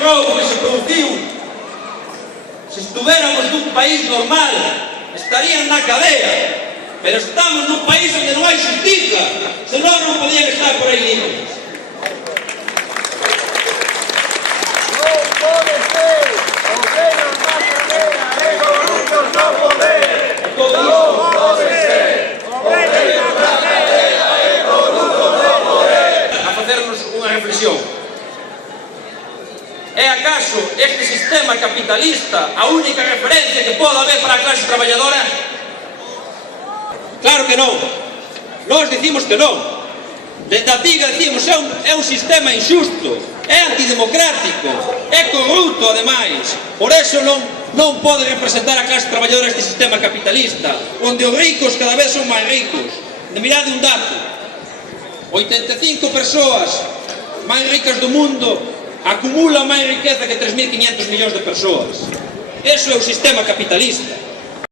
roubo que se produciu, se estuviéramos nun país normal, estarían na cadea. Pero estamos nun país onde non hai justiza, senón non podían estar por aí libres. Non pode ser, o menos na cadea e corruptos non poder. Non pode ser, o menos na cadea e corruptos non poder. A facernos unha reflexión. É acaso este sistema capitalista a única referencia que pode haber para a clase traballadora? Claro que non. Nós dicimos que non. Desde a TIGA dicimos é un sistema injusto, é antidemocrático, é corrupto ademais. Por eso non pode representar a clase traballadora este sistema capitalista, onde os ricos cada vez son máis ricos. Mirade un dato. 85 persoas máis ricas do mundo acumulan máis riqueza que 3.500 millóns de persoas. Eso é o sistema capitalista.